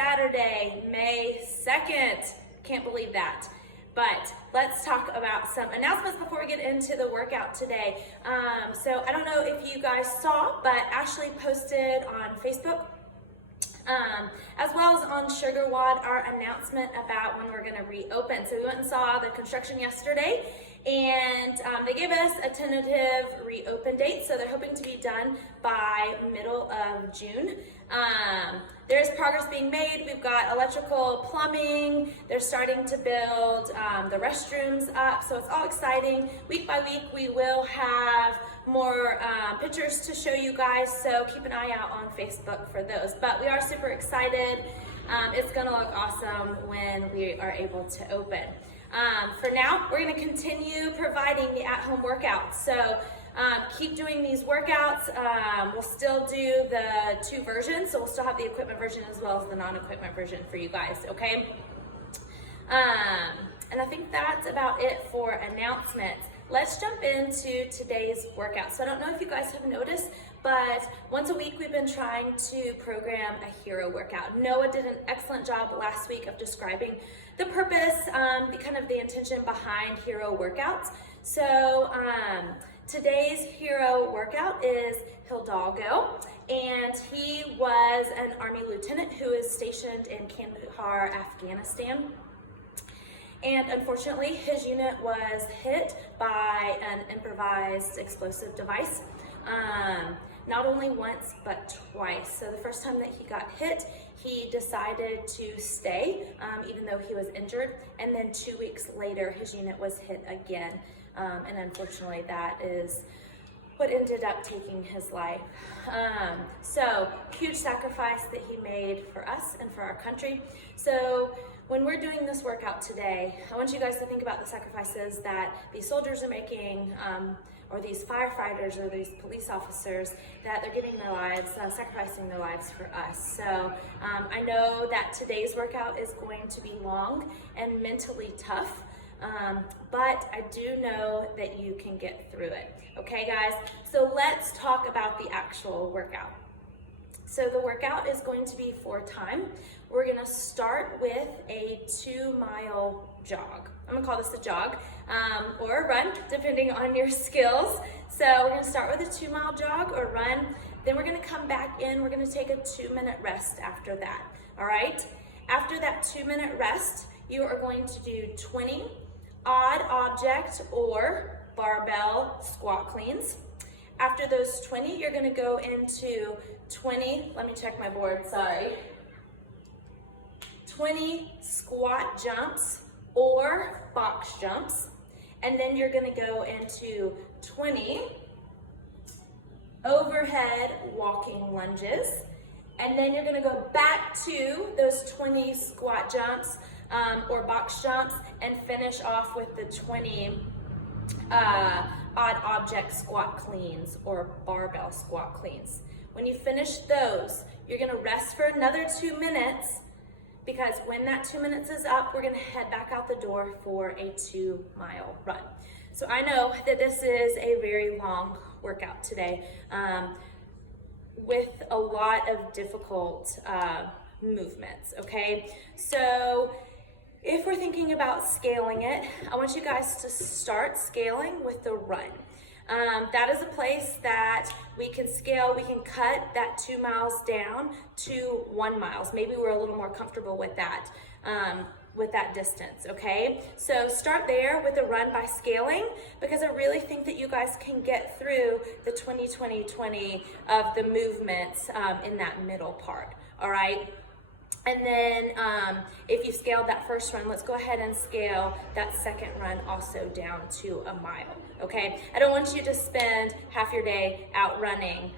Saturday, May 2nd. Can't believe that. But let's talk about some announcements before we get into the workout today. So I don't know if you guys saw, but Ashley posted on Facebook, as well as on SugarWOD, our announcement about when we're gonna reopen. So we went and saw the construction yesterday, and they gave us a tentative reopen date, so they're hoping to be done by middle of June. There's progress being made. We've got electrical, plumbing. They're starting to build the restrooms up, so it's all exciting. Week by week, we will have more pictures to show you guys, so keep an eye out on Facebook for those. But we are super excited. It's gonna look awesome when we are able to open. For now, we're gonna continue providing the at-home workouts. So keep doing these workouts. We'll still do the 2 versions, so we'll still have the equipment version as well as the non-equipment version for you guys, okay? And I think that's about it for announcements. Let's jump into today's workout. So I don't know if you guys have noticed, but once a week we've been trying to program a hero workout. Noah did an excellent job last week of describing the purpose, the intention behind hero workouts. So today's hero workout is Hidalgo, and he was an Army lieutenant who is stationed in Kandahar, Afghanistan. And unfortunately, his unit was hit by an improvised explosive device, not only once, but twice. So the first time that he got hit, he decided to stay, even though he was injured. And then 2 weeks later, his unit was hit again. And unfortunately, that is what ended up taking his life. So huge sacrifice that he made for us and for our country. So when we're doing this workout today, I want you guys to think about the sacrifices that these soldiers are making, or these firefighters or these police officers, that they're giving their lives, sacrificing their lives for us. So I know that today's workout is going to be long and mentally tough, but I do know that you can get through it. Okay, guys? So let's talk about the actual workout. So the workout is going to be for time. We're gonna start with a 2-mile jog. I'm gonna call this a jog, or a run, depending on your skills. So we're gonna start with a 2-mile jog or run. Then we're gonna come back in, we're gonna take a 2-minute rest after that, all right? After that 2-minute rest, you are going to do 20 odd object or barbell squat cleans. After those 20, you're gonna go into 20, let me check my board, sorry. 20 squat jumps or box jumps. And then you're gonna go into 20 overhead walking lunges. And then you're gonna go back to those 20 squat jumps or box jumps and finish off with the 20 odd object squat cleans or barbell squat cleans. When you finish those, you're gonna rest for another 2 minutes, because when that 2 minutes is up, we're gonna head back out the door for a 2-mile run. So I know that this is a very long workout today, with a lot of difficult movements, okay? So if we're thinking about scaling it, I want you guys to start scaling with the run. That is a place that we can scale, we can cut that 2 miles down to 1 mile. Maybe we're a little more comfortable with that distance, okay? So start there with the run by scaling, because I really think that you guys can get through the 20-20-20 of the movements in that middle part, all right? And then if you scaled that first run, let's go ahead and scale that second run also down to 1 mile, okay? I don't want you to spend half your day out running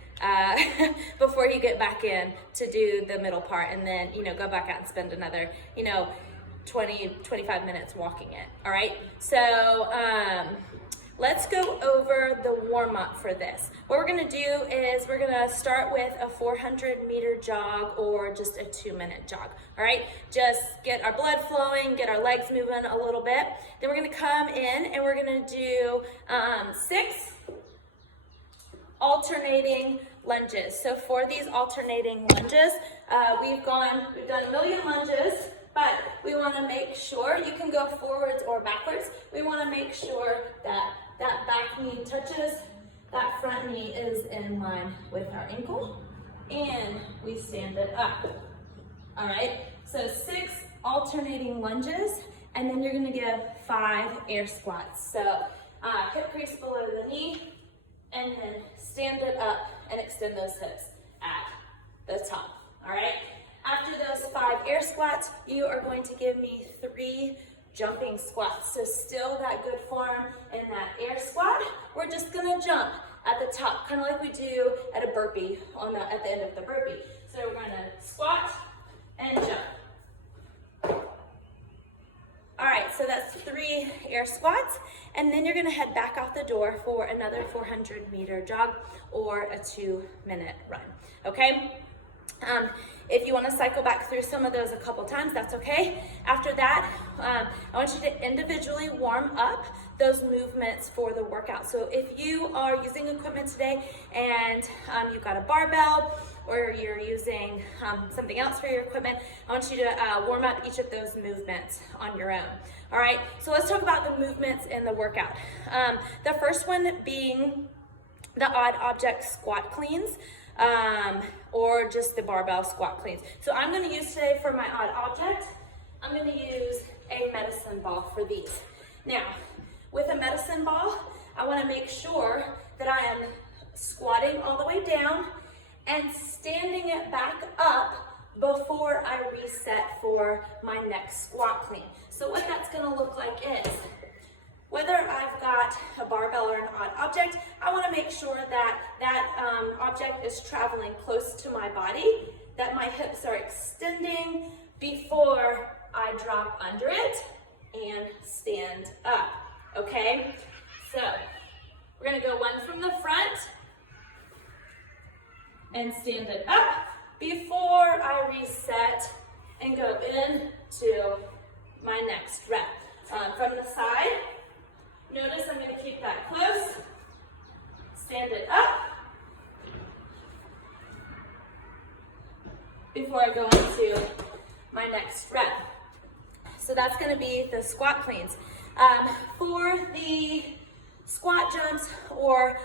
before you get back in to do the middle part, and then, go back out and spend another, 20-25 minutes walking it, all right? So let's go over the warm-up for this. What we're gonna do is we're gonna start with a 400-meter jog or just a 2-minute jog, all right? Just get our blood flowing, get our legs moving a little bit. Then we're gonna come in and we're gonna do 6 alternating lunges. So for these alternating lunges, we've done 1 million make sure that that back knee touches, that front knee is in line with our ankle, and we stand it up. All right, so 6 alternating lunges, and then you're gonna give 5 air squats. So hip crease below the knee, and then stand it up and extend those hips at the top, all right? After those 5 air squats, you are going to give me 3 jumping squats. So still that good form in that air squat. We're just gonna jump at the top, kind of like we do at a burpee at the end of the burpee. So we're gonna squat and jump. All right, so that's 3 air squats, and then you're gonna head back out the door for another 400-meter jog or a 2-minute run, okay? If you want to cycle back through some of those a couple times, that's okay. After that, I want you to individually warm up those movements for the workout. So if you are using equipment today and you've got a barbell or you're using something else for your equipment, I want you to warm up each of those movements on your own. All right, so let's talk about the movements in the workout. The first one being the odd object squat cleans. Or just the barbell squat cleans. So I'm going to use today for my odd object, I'm going to use a medicine ball for these. Now, with a medicine ball, I want to make sure that I am squatting all the way down and standing it back up before I reset for my next squat clean. So what that's going to look like is, whether I've got a barbell or an odd object, I want to make sure that that object is traveling close to my body, that my hips are extending before I drop under it and stand up, okay? So we're going to go one from the front and stand it up before I reset and go into my next rep. From the side, notice I'm going to keep that close, stand it up before I go into my next rep. So that's going to be the squat cleans. For the squat jumps or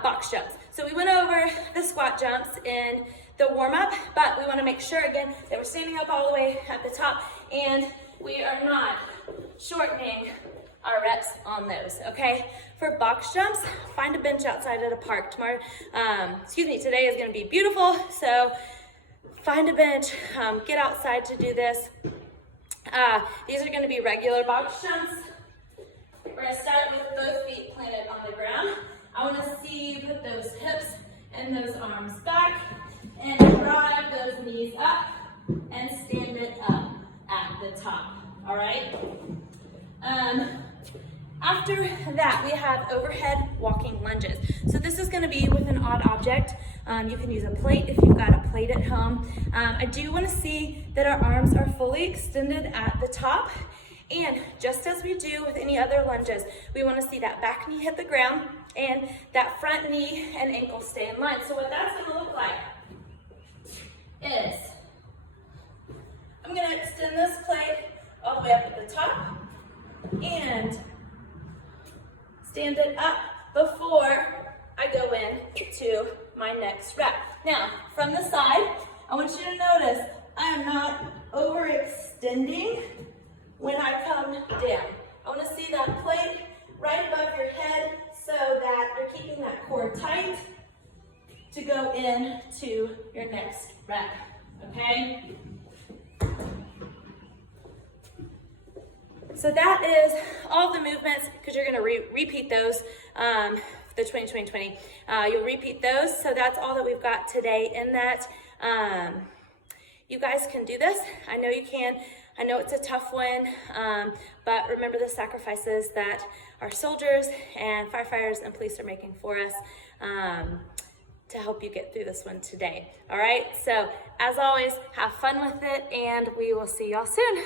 box jumps. So we went over the squat jumps in the warm-up, but we want to make sure again that we're standing up all the way at the top and we are not shortening our reps on those, okay? For box jumps, find a bench outside at a park. Today is gonna be beautiful, so find a bench, get outside to do this. These are gonna be regular box jumps. We're gonna start with both feet planted on the ground. I wanna see you put those hips and those arms back and drive those knees up and stand it up at the top, all right? After that, we have overhead walking lunges. So this is going to be with an odd object. You can use a plate if you've got a plate at home. I do want to see that our arms are fully extended at the top. And just as we do with any other lunges, we want to see that back knee hit the ground and that front knee and ankle stay in line. So what that's going to look like is I'm going to extend this plate all the way up at the top and stand it up before I go in to my next rep. Now, from the side, I want you to notice I am not overextending when I come down. I want to see that plate right above your head so that you're keeping that core tight to go into your next rep, okay? So that is all the movements, because you're going to repeat those, the 20-20-20. You'll repeat those, so that's all that we've got today in that. You guys can do this. I know you can. I know it's a tough one, but remember the sacrifices that our soldiers and firefighters and police are making for us to help you get through this one today. All right, so as always, have fun with it, and we will see y'all soon.